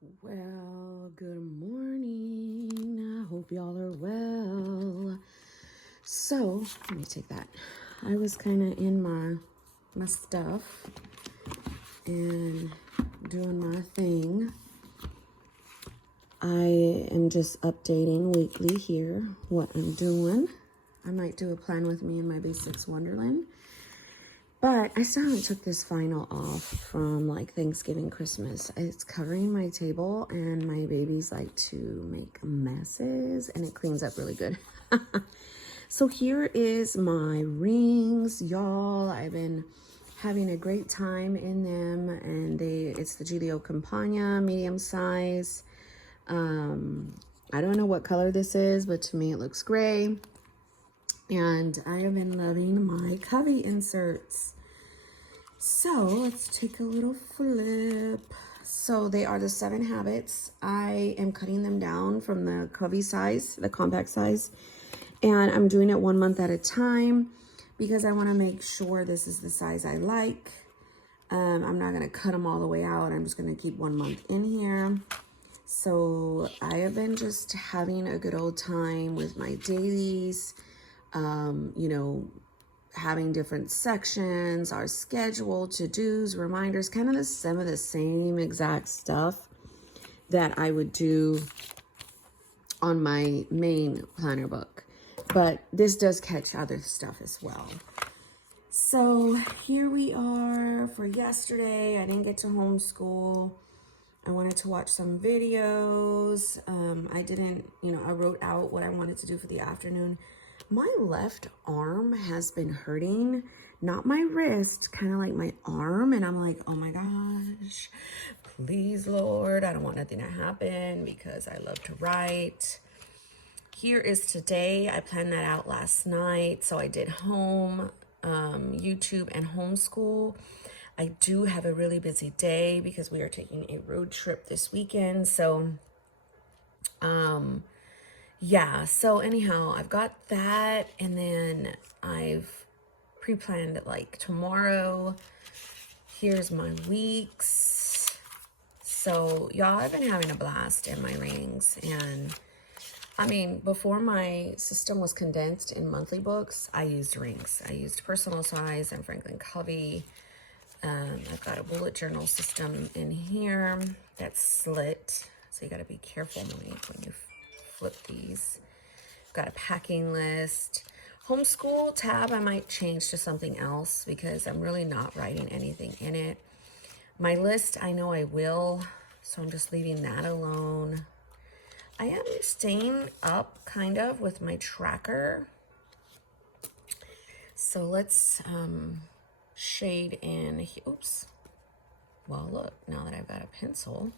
Well, good morning. I hope y'all are well. So, let me take that. I was kind of in my stuff and doing my thing. I am just updating weekly here what I'm doing. I might do a plan with me in my Basics Wonderland. But I still haven't took this vinyl off from like Thanksgiving, Christmas. It's covering my table and my babies like to make messes and it cleans up really good. So here is my rings, y'all. I've been having a great time in them and it's the Gillio Compagna, medium size. I don't know what color this is, but to me it looks gray. And I have been loving my cubby inserts. So let's take a little flip. So they are the 7 habits. I am cutting them down from the cubby size, the compact size. And I'm doing it 1 month at a time because I want to make sure this is the size I like. I'm not going to cut them all the way out. I'm just going to keep 1 month in here. So I have been just having a good old time with my dailies. Having different sections, our schedule, to-dos, reminders, kind of some of the same exact stuff that I would do on my main planner book. But this does catch other stuff as well. So here we are for yesterday. I didn't get to homeschool. I wanted to watch some videos. I wrote out what I wanted to do for the afternoon. My left arm has been hurting, not my wrist, kind of like my arm. And I'm like, oh my gosh, please, Lord, I don't want nothing to happen because I love to write. Here is today. I planned that out last night. So I did home, YouTube, and homeschool. I do have a really busy day because we are taking a road trip this weekend. So, yeah, so anyhow, I've got that, and then I've pre-planned like tomorrow. Here's my weeks. So y'all, I've been having a blast in my rings. And I mean, before my system was condensed in monthly books, I used rings. I used personal size and Franklin Covey. I've got a bullet journal system in here that's slit. So you got to be careful when you flip these. Got a packing list. Homeschool tab I might change to something else because I'm really not writing anything in it. My list, I know I will, so I'm just leaving that alone. I am staying up kind of with my tracker. So let's shade in. Oops. Well, look, now that I've got a pencil,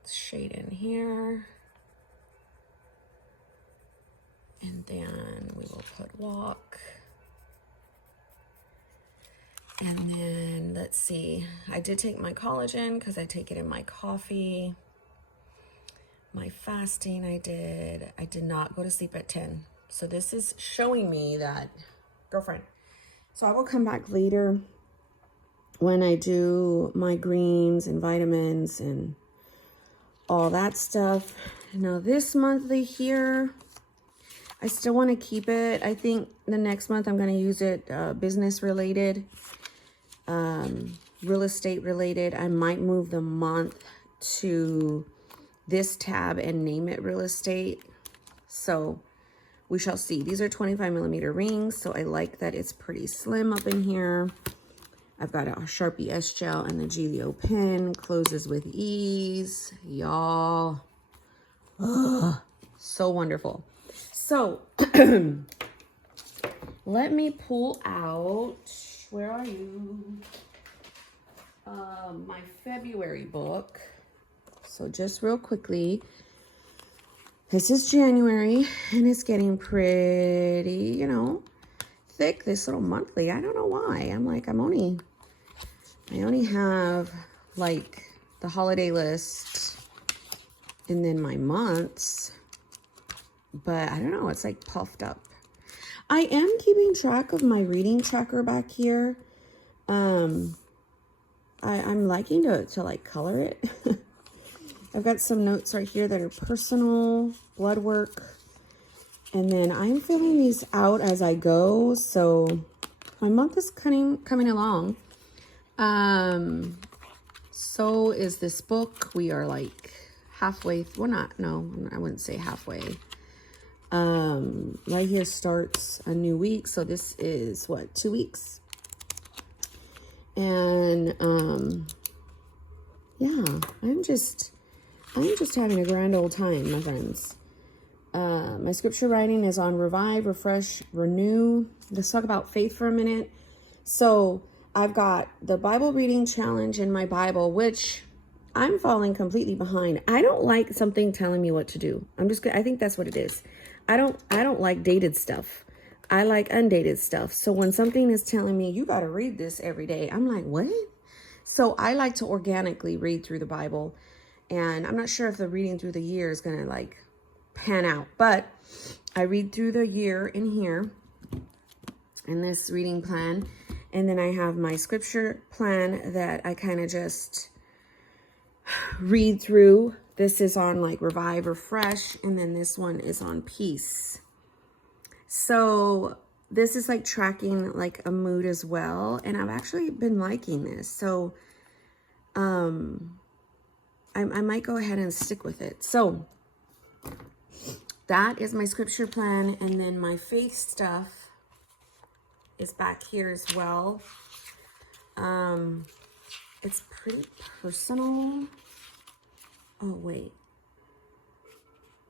let's shade in here. And then we will put walk. And then let's see. I did take my collagen because I take it in my coffee. My fasting I did. I did not go to sleep at 10. So this is showing me that, girlfriend. So I will come back later when I do my greens and vitamins and all that stuff. Now this monthly here, I still want to keep it. I think the next month I'm going to use it business related, real estate related. I might move the month to this tab and name it real estate. So we shall see. These are 25mm rings. So I like that it's pretty slim up in here. I've got a Sharpie S gel and the Gillio pen. Closes with ease. Y'all. So wonderful. So, let me pull out, where are you? My February book. So just real quickly, this is January and it's getting pretty, thick, this little monthly. I don't know why. I'm like, I only have like the holiday list and then my months. But I don't know, it's like puffed up. I am keeping track of my reading tracker back here. I'm liking to like color it. I've got some notes right here that are personal, blood work. And then I'm filling these out as I go. So my month is coming along. So is this book. We are like halfway. Well, no, I wouldn't say halfway. Right here starts a new week. So this is what, 2 weeks. And, yeah, I'm just having a grand old time, my friends. My scripture writing is on revive, refresh, renew. Let's talk about faith for a minute. So I've got the Bible reading challenge in my Bible, which I'm falling completely behind. I don't like something telling me what to do. I think that's what it is. I don't like dated stuff. I like undated stuff. So when something is telling me you got to read this every day, I'm like, what? So I like to organically read through the Bible, and I'm not sure if the reading through the year is going to like pan out, but I read through the year in here in this reading plan. And then I have my scripture plan that I kind of just read through. This is on like revive, refresh, and then this one is on peace. So this is like tracking like a mood as well. And I've actually been liking this. So I might go ahead and stick with it. So that is my scripture plan. And then my faith stuff is back here as well. It's pretty personal. Oh, wait.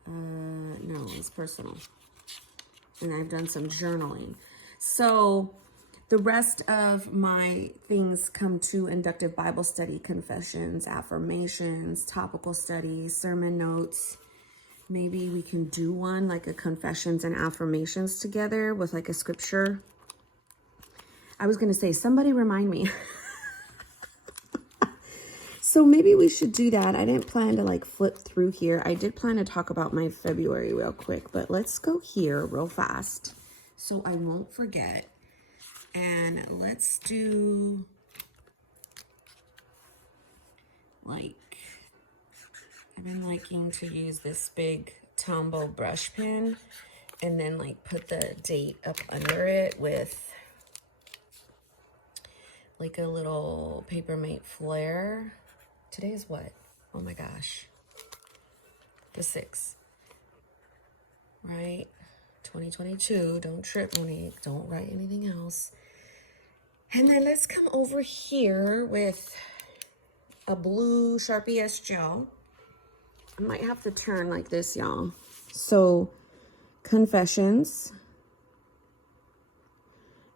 No, it's personal. And I've done some journaling. So the rest of my things come to inductive Bible study, confessions, affirmations, topical studies, sermon notes. Maybe we can do one like a confessions and affirmations together with like a scripture. I was going to say, somebody remind me. So maybe we should do that. I didn't plan to like flip through here. I did plan to talk about my February real quick, but let's go here real fast so I won't forget. And let's do like, I've been liking to use this big Tombow brush pen and then like put the date up under it with like a little Papermate flare. Today is what? Oh my gosh. The 6th. Right? 2022. Don't trip, Monique. Don't write anything else. And then let's come over here with a blue Sharpie S gel. I might have to turn like this, y'all. So, confessions.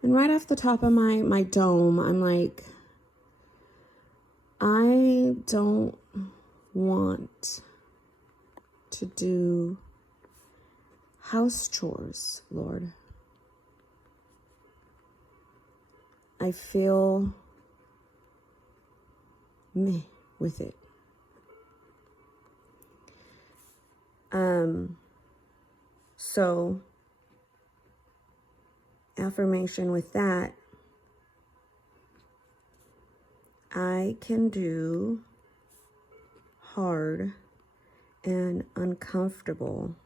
And right off the top of my dome, I'm like, I don't want to do house chores, Lord. I feel meh with it. So affirmation with that, I can do hard and uncomfortable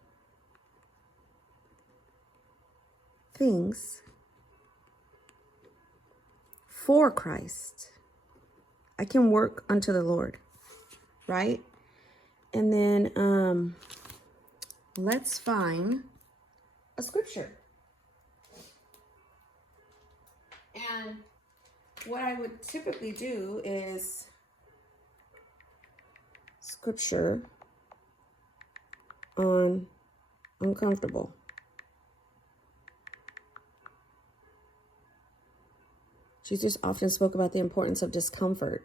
things for Christ. I can work unto the Lord, right? And then let's find a scripture. And what I would typically do is scripture on uncomfortable. Jesus often spoke about the importance of discomfort.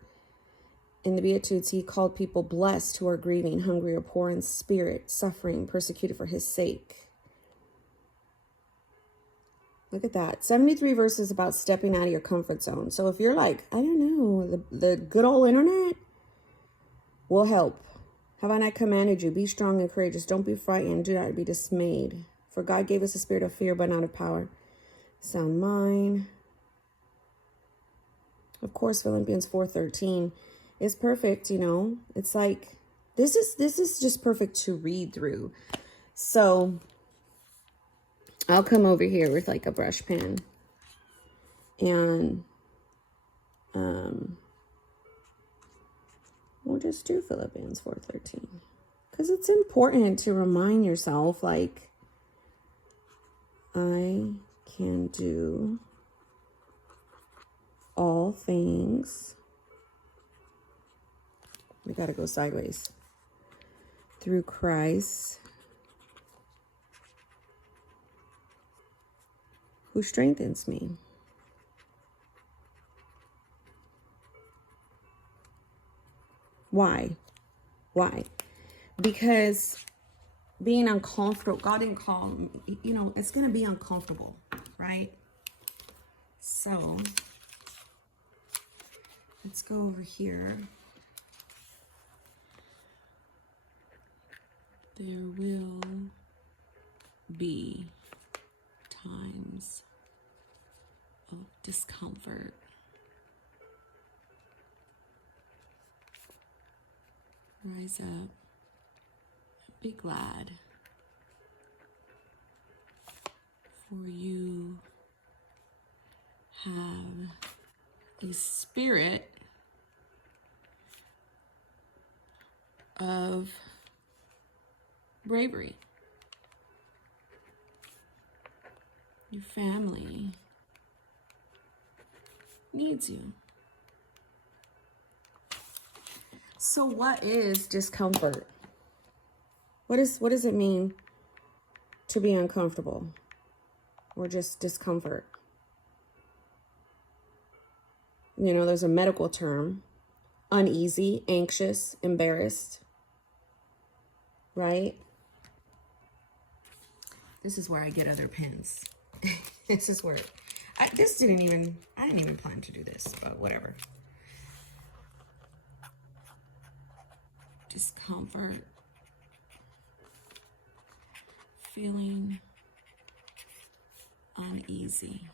In the Beatitudes, he called people blessed who are grieving, hungry, or poor in spirit, suffering, persecuted for his sake. Look at that. 73 verses about stepping out of your comfort zone. So if you're like, I don't know, the good old internet will help. Have I not commanded you? Be strong and courageous. Don't be frightened. Do not be dismayed. For God gave us a spirit of fear, but not of power. Sound mind. Of course, Philippians 4:13 is perfect, you know. It's like This is just perfect to read through. So I'll come over here with like a brush pen and we'll just do Philippians 4:13 because it's important to remind yourself, like, I can do all things. We got to go sideways. Through Christ who strengthens me. Why? Why? Because being uncomfortable, God didn't call, you know, it's going to be uncomfortable, right? So let's go over here. There will be times of discomfort. Rise up. Be glad. For you have a spirit of bravery. Your family needs you. So what is discomfort? What does it mean to be uncomfortable or just discomfort? You know, there's a medical term, uneasy, anxious, embarrassed, right? This is where I get other pens. This is where, I didn't even plan to do this, but whatever. Discomfort. Feeling uneasy.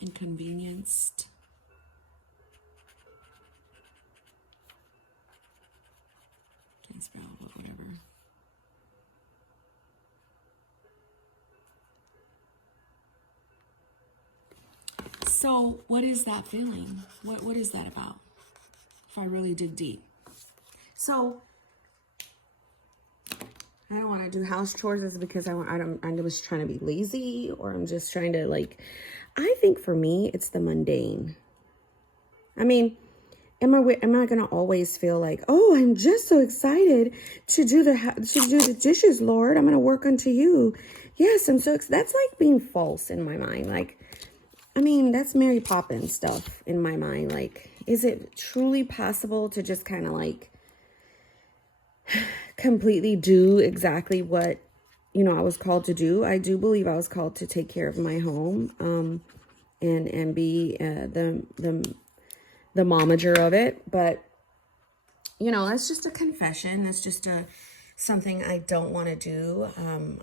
Inconvenienced. Can't spell, but whatever. So what is that feeling? What is that about? If I really dig deep. So I don't want to do house chores. Is because I'm just trying to be lazy, or I'm just trying to, like, I think for me it's the mundane. I mean, am I going to always feel like, oh, I'm just so excited to do the dishes, Lord. I'm going to work unto you. Yes, I'm so excited. That's like being false in my mind. Like, I mean, that's Mary Poppins stuff in my mind. Like, is it truly possible to just kind of like completely do exactly what, you know, I was called to do? I do believe I was called to take care of my home, and be the momager of it. But, you know, that's just a confession. That's just something I don't want to do.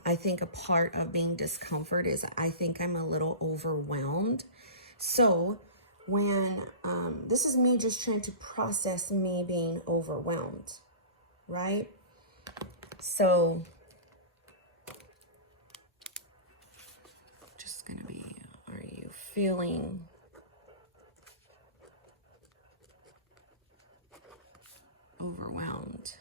I think a part of being discomfort is I think I'm a little overwhelmed. So when, this is me just trying to process me being overwhelmed, right? So just going to be, are you feeling overwhelmed?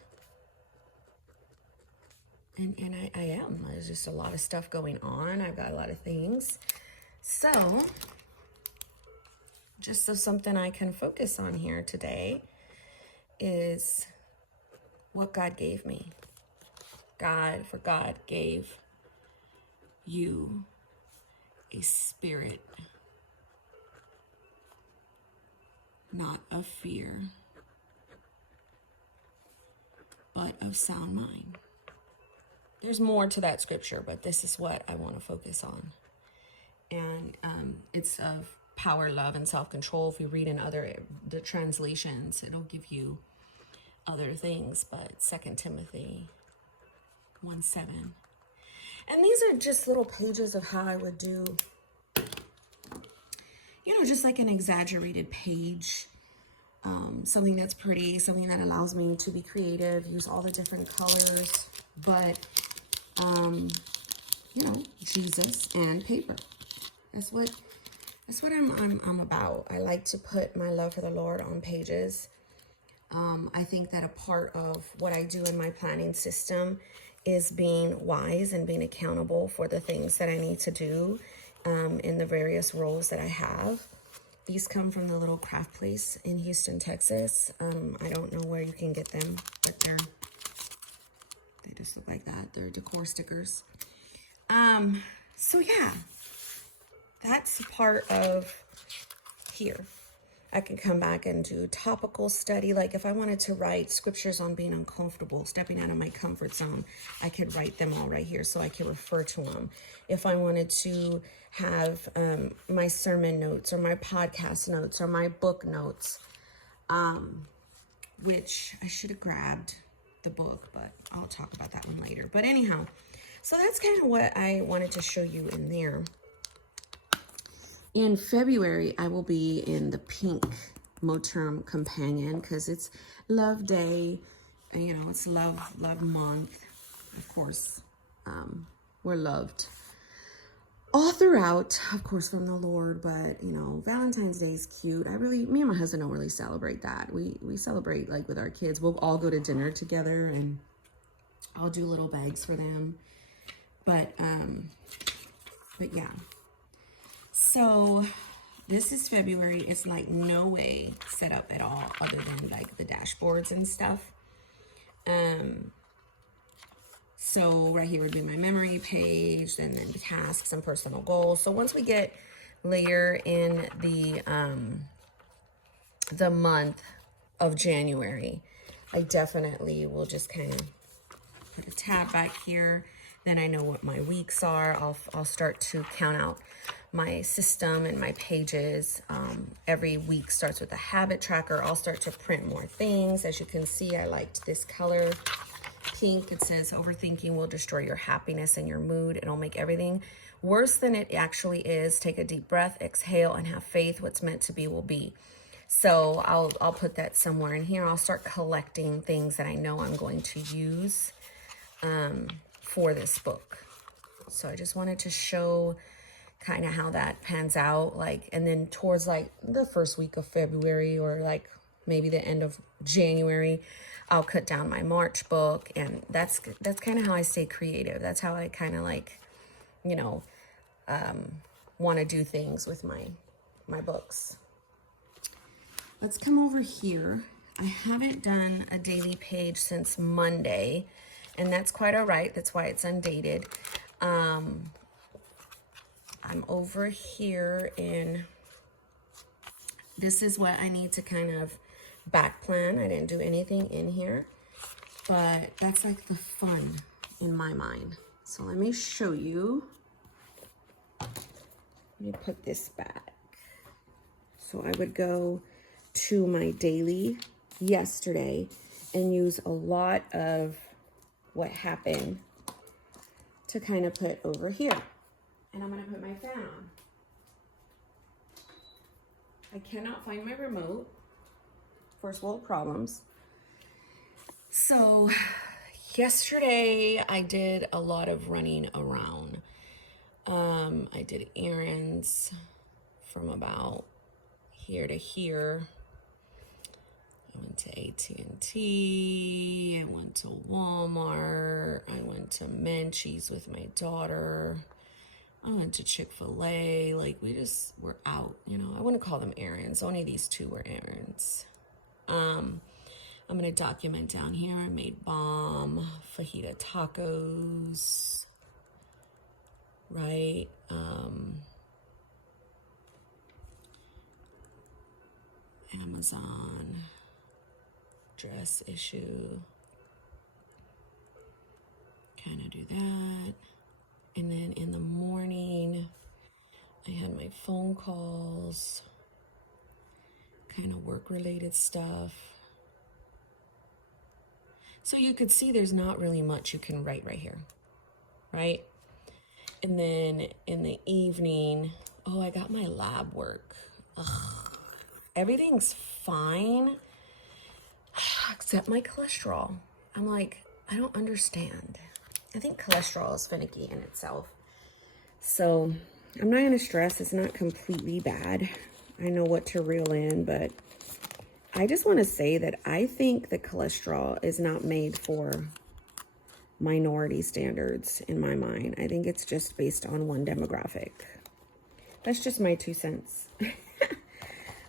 And I am. There's just a lot of stuff going on. I've got a lot of things. So just so something I can focus on here today is what God gave me. God gave you a spirit, not of fear, but of sound mind. There's more to that scripture, but this is what I want to focus on. And it's of power, love, and self-control. If you read in the translations, it'll give you other things, but 2 Timothy 1:7 And these are just little pages of how I would do, you know, just like an exaggerated page. Something that's pretty, something that allows me to be creative, use all the different colors, but, you know, Jesus and paper. That's what I'm about. I like to put my love for the Lord on pages. I think that a part of what I do in my planning system is being wise and being accountable for the things that I need to do in the various roles that I have. These come from the little craft place in Houston, Texas. I don't know where you can get them, but they just look like that. They're decor stickers. So yeah, that's part of here. I can come back and do topical study. Like if I wanted to write scriptures on being uncomfortable, stepping out of my comfort zone, I could write them all right here so I can refer to them. If I wanted to have my sermon notes or my podcast notes or my book notes, which I should have grabbed the book, but I'll talk about that one later. But anyhow, so that's kind of what I wanted to show you in there. In February, I will be in the pink Moterm Companion because it's Love Day. You know, it's love month. Of course, we're loved all throughout, of course, from the Lord. But, you know, Valentine's Day is cute. Me and my husband don't really celebrate that. We celebrate like with our kids. We'll all go to dinner together and I'll do little bags for them. But yeah. So this is February. It's like no way set up at all other than like the dashboards and stuff. So right here would be my memory page and then tasks and personal goals. So once we get later in the month of January, I definitely will just kind of put a tab back here. Then I know what my weeks are. I'll start to count out my system and my pages. Every week starts with a habit tracker. I'll start to print more things. As you can see, I liked this color, pink. It says overthinking will destroy your happiness and your mood. It'll make everything worse than it actually is. Take a deep breath, exhale, and have faith. What's meant to be will be. So I'll put that somewhere in here. I'll start collecting things that I know I'm going to use for this book. So I just wanted to show kind of how that pans out, like, and then towards like the first week of February or like maybe the end of January, I'll cut down my March book. And that's kind of how I stay creative. That's how I kind of like, you know, want to do things with my books. Let's come over here. I haven't done a daily page since Monday, and that's quite all right. That's why it's undated. I'm over here in, this is what I need to kind of back plan. I didn't do anything in here, but that's like the fun in my mind. So let me show you. Let me put this back. So I would go to my daily yesterday and use a lot of what happened to kind of put over here. And I'm going to put my fan on. I cannot find my remote. First world problems. So yesterday I did a lot of running around. I did errands from about here to here. I went to AT&T, I went to Walmart, I went to Menchie's with my daughter, I went to Chick-fil-A. Like, we just were out, you know. I wouldn't call them errands. Only these two were errands. I'm going to document down here. I made bomb fajita tacos, right? Amazon dress issue. Kind of do that. And then in the morning, I had my phone calls, kind of work-related stuff. So you could see there's not really much you can write right here, right? And then in the evening, oh, I got my lab work. Ugh. Everything's fine except my cholesterol. I'm like, I don't understand. I think cholesterol is finicky in itself. So I'm not going to stress. It's not completely bad. I know what to reel in, but I just want to say that I think the cholesterol is not made for minority standards in my mind. I think it's just based on one demographic. That's just my 2 cents.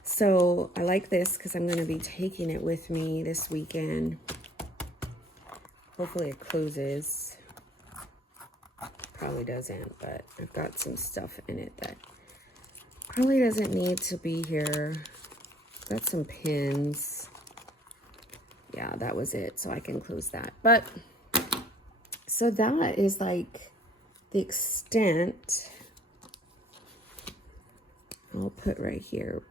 So I like this because I'm going to be taking it with me this weekend. Hopefully it closes. Probably doesn't, but I've got some stuff in it that probably doesn't need to be here. Got some pins. Yeah, that was it. So I can close that. But so that is like the extent. I'll put right here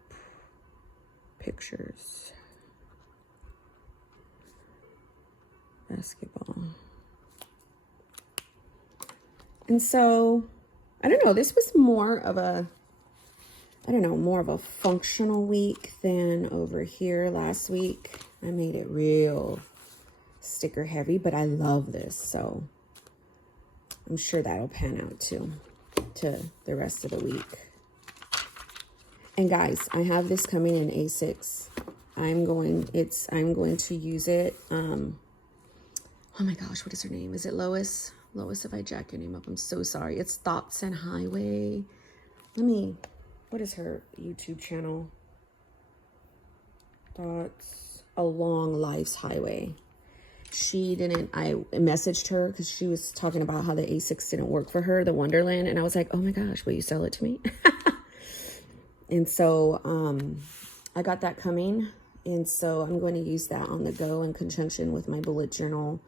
pictures. Basketball. And so, I don't know, this was more of a, more of a functional week than over here last week. I made it real sticker heavy, but I love this. So I'm sure that'll pan out too, to the rest of the week. And guys, I have this coming in A6. I'm going to use it. Oh my gosh, what is her name? Is it Lois? Lois, if I jack your name up, I'm so sorry. It's Thoughts and Highway. What is her YouTube channel? Thoughts Along Life's Highway. I messaged her because she was talking about how the A6 didn't work for her, the Wonderland. And I was like, oh my gosh, will you sell it to me? And so I got that coming. And so I'm going to use that on the go in conjunction with my bullet journal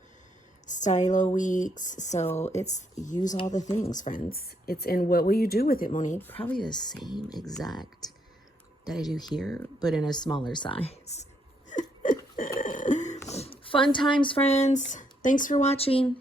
stylo weeks. So it's use all the things, friends. It's in what will you do with it, Monique? Probably the same exact that I do here, but in a smaller size. Fun times, friends. Thanks for watching.